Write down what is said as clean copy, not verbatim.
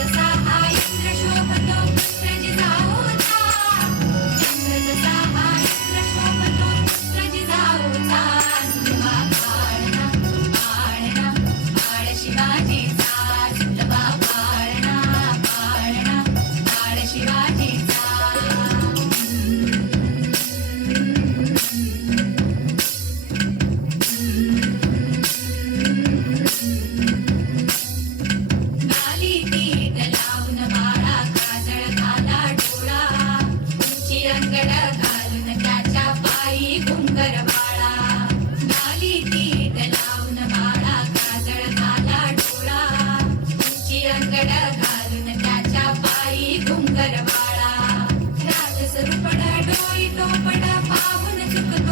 जसा हा इंद्र शोभतो रजिजाऊचा, चंद्र जसा हा इंद्र शोभतो रजिजाऊचा. झुलवा पाळणा पाळणा पाळ शिवाजीचा, झुलवा पाळणा पाळणा पाळ शिवाजीचा. गाली पीठ लावून बाळा काजळ घाला डोळा, उंची अंगड घालून त्याच्या पायी घुंगर बाळा. गाली पीठ लावून बाळा काजळ घाला डोळा, उंची अंगड घालून त्याच्या पायी घुंगर बाळा. राजसरूपड डोई टोपड पाहून चुकतो